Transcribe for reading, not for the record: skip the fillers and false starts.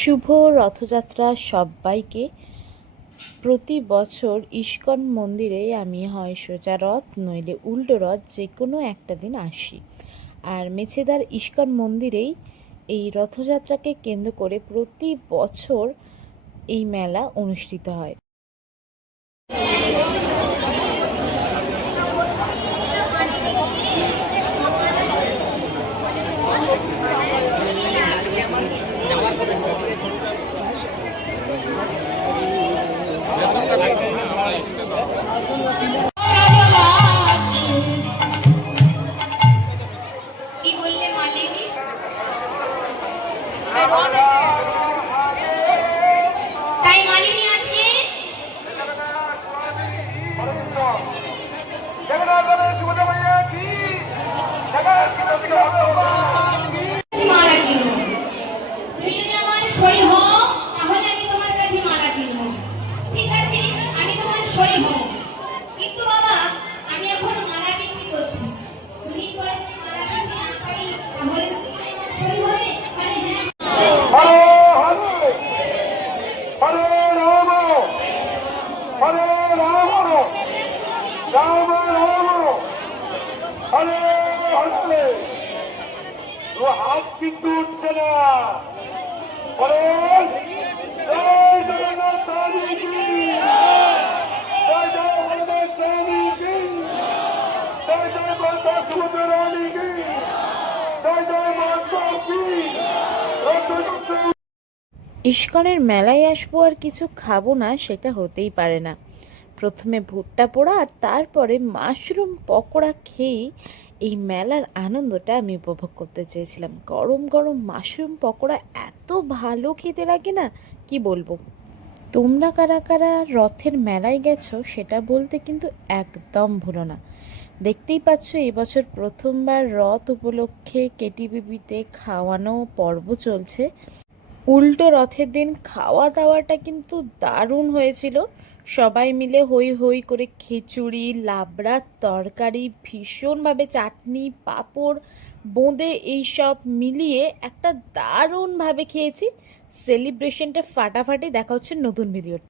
শুভ রথযাত্রা সবাইকে। প্রতি বছর ইস্কন মন্দিরে আমি হয় সোজা রথ নইলে উল্টো রথ যে কোনো একটা দিন আসি। আর মেছেদার ইস্কন মন্দিরেই এই রথযাত্রাকে কেন্দ্র করে প্রতি বছর এই মেলা অনুষ্ঠিত হয়। তাই মালিনী আছে মালা কিনবো। তুমি যদি আমার সই হও তাহলে আমি তোমার কাছে মালা কিনবো। ঠিক আছে, আমি তোমার সই হব, কিন্তু বাবা আমি এখন মালা বিক্রি করছি। তুমি করে যদি মালা কিনতে না পারি তাহলে সই হবে? হ্যাঁ। হরে রাম রাম রাম হরে হরে। ও হাত কিন্তু উঠছে না। হরে জয় জগন্নাথ স্বামী কি, জয় জয় হরে স্বামী কি, জয় জয় মাতা সুভদ্রা রানী কি, জয় জয় মাতা কি। ইস্কনের মেলায় আসবো আর কিছু খাবো না সেটা হতেই পারে না। প্রথমে ভুট্টা পোড়া আর তারপরে মাশরুম পকোড়া খেয়েই এই মেলার আনন্দটা আমি উপভোগ করতে চেয়েছিলাম। গরম গরম মাশরুম পকোড়া এত ভালো খেতে লাগে না, কি বলবো। তোমরা কারা কারা রথের মেলায় গেছো সেটা বলতে কিন্তু একদম ভুলো না। দেখতেই পাচ্ছ এবছর প্রথমবার রথ উপলক্ষে কেটিভিতে খাওয়ানো পর্ব চলছে। উল্টো রথের দিন খাওয়া দাওয়াটা কিন্তু দারুণ হয়েছিল। সবাই মিলে হই হই করে খিচুড়ি, লাবড়ার তরকারি, ভীষণভাবে চাটনি, পাঁপড়, বোঁদে এইসব মিলিয়ে একটা দারুণভাবে খেয়েছি। সেলিব্রেশনটা ফাটাফাটি। দেখা হচ্ছে নতুন ভিডিও।